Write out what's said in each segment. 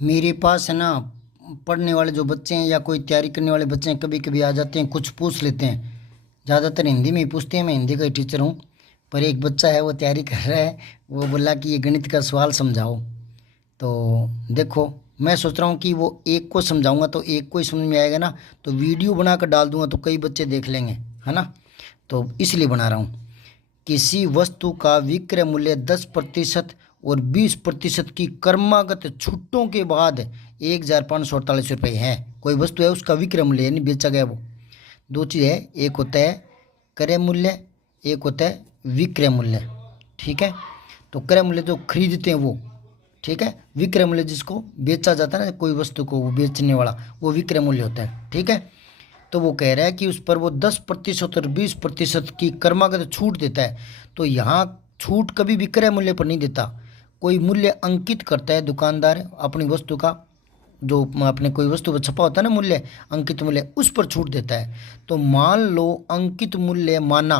मेरे पास है ना, पढ़ने वाले जो बच्चे हैं या कोई तैयारी करने वाले बच्चे हैं, कभी कभी आ जाते हैं, कुछ पूछ लेते हैं। ज़्यादातर हिंदी में ही पूछते हैं, मैं हिंदी का ही टीचर हूँ। पर एक बच्चा है, वो तैयारी कर रहा है। वो बोला कि ये गणित का सवाल समझाओ। तो देखो, मैं सोच रहा हूँ कि वो एक को समझाऊंगा तो एक को ही समझ में आएगा ना। तो वीडियो बना कर डाल दूंगा तो कई बच्चे देख लेंगे, है ना। तो इसलिए बना रहा हूँ। किसी वस्तु का विक्रय मूल्य 10% और 20% की क्रमागत छूटों के बाद 1,548 रुपये है। कोई वस्तु है, उसका विक्रय मूल्य यानी बेचा गया वो। दो चीज़ है, एक होता है क्रय मूल्य, एक होता है विक्रय मूल्य। ठीक है। तो क्रय मूल्य जो खरीदते हैं वो, ठीक है। विक्रय मूल्य जिसको बेचा जाता है ना, कोई वस्तु को वो बेचने वाला, वो विक्रय मूल्य होता है। ठीक है। तो वो कह रहा है कि उस पर वो 10% और 20% की क्रमागत छूट देता है। तो यहाँ छूट कभी विक्रय मूल्य पर नहीं देता। कोई मूल्य अंकित करता है दुकानदार अपनी वस्तु का, जो अपने कोई वस्तु पर छपा होता है ना मूल्य, अंकित मूल्य, उस पर छूट देता है। तो मान लो अंकित मूल्य माना,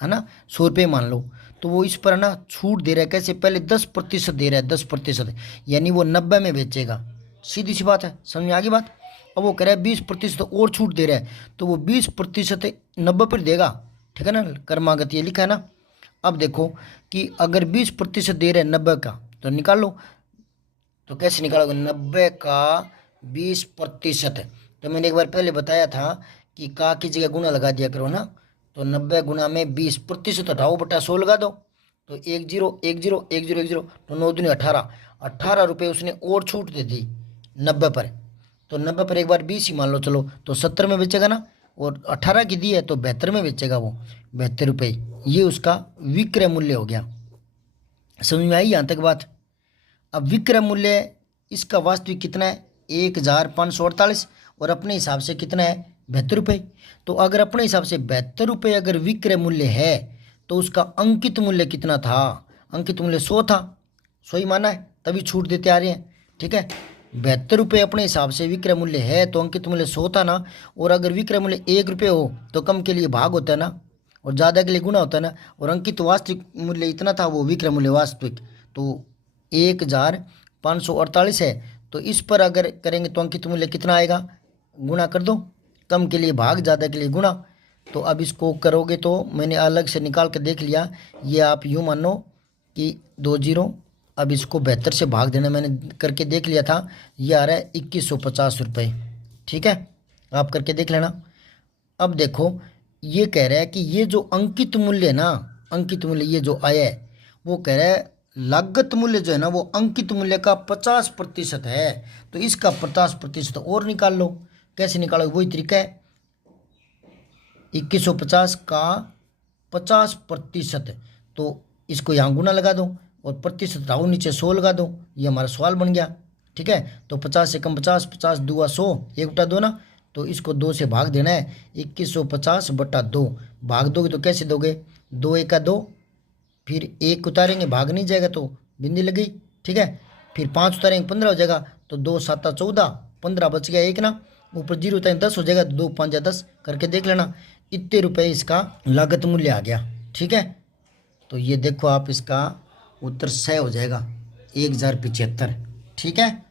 है ना, 100 रुपये मान लो। तो वो इस पर ना छूट दे रहा है। कैसे? पहले 10% दे रहा है, 10%, यानी वो 90 में बेचेगा। सीधी सी बात है, समझ में आ गई बात। अब वो कह रहा है 20% और छूट दे रहा है, तो वो 20% 90 पर देगा। ठीक है ना, कर्मागत ये लिखा है ना। अब देखो कि अगर 20% दे रहे हैं 90 का, तो निकाल लो। तो कैसे निकालोगे? 90 का 20%। तो मैंने एक बार पहले बताया था कि का की जगह गुना लगा दिया करो ना। तो 90 गुना में 20%, हटाओ बटा 100 लगा दो। तो 10 10 10 10, तो 9 दूनी 18। 18 रुपये उसने और छूट दे दी 90 पर। तो 90 पर एक बार 20 ही मान लो, चलो तो 70 में बेचेगा ना। और 18 की दी है तो 72 में बेचेगा वो, 72 रुपये। ये उसका विक्रय मूल्य हो गया। समझ में आई यहाँ तक बात? अब विक्रय मूल्य इसका वास्तविक कितना है? 1,548। और अपने हिसाब से कितना है? 72 रुपये। तो अगर अपने हिसाब से 72 रुपये अगर विक्रय मूल्य है, तो उसका अंकित मूल्य कितना था? अंकित मूल्य 100 था। 100 ही माना है, तभी छूट देते आ रहे हैं। ठीक है। 72 रुपये अपने हिसाब से विक्रय मूल्य है, तो अंकित मूल्य 100 था ना। और अगर विक्रय मूल्य 1 रुपये हो तो कम के लिए भाग होता है ना, और ज़्यादा के लिए गुना होता है ना। और अंकित वास्तविक मूल्य इतना था, वो विक्रय मूल्य वास्तविक। तो 1,548 है। तो इस पर अगर करेंगे तो अंकित मूल्य कितना आएगा? गुना कर दो, कम के लिए भाग, ज़्यादा के लिए गुना। तो अब इसको करोगे तो मैंने अलग से निकाल कर देख लिया। ये आप यूँ मानो कि 2 जीरो। अब इसको 72 से भाग देना, मैंने करके देख लिया था। ये आ रहा है 2,150 रुपये। ठीक है, आप करके देख लेना। अब देखो, ये कह रहा है कि ये जो अंकित मूल्य है ना, अंकित मूल्य ये जो आया है, वो कह रहा है लागत मूल्य जो है ना, वो अंकित मूल्य का 50% है। तो इसका 50% और निकाल लो। कैसे निकालोगे? वही तरीका है। 2150 का 50%, तो इसको यहाँ गुना लगा दो और प्रतिशत हटाओ, नीचे 100 लगा दो। ये हमारा सवाल बन गया। ठीक है। तो 50 से कम 50, 50 दूआ 100, 1/2 ना। तो इसको 2 से भाग देना है। 2150/2 भाग दोगे तो कैसे दोगे? 2 1 का 2, फिर 1 उतारेंगे, भाग नहीं जाएगा तो बिंदी लग गई। ठीक है। फिर 5 उतारेंगे 15 हो जाएगा, तो 2 7 14, 15 बच गया एक ना। ऊपर जीरो उतारेंगे 10 हो जाएगा, 2 5 10, करके देख लेना। इतने रुपए इसका लागत मूल्य आ गया। ठीक है। तो ये देखो आप, इसका उत्तर 100 हो जाएगा, 1,075। ठीक है।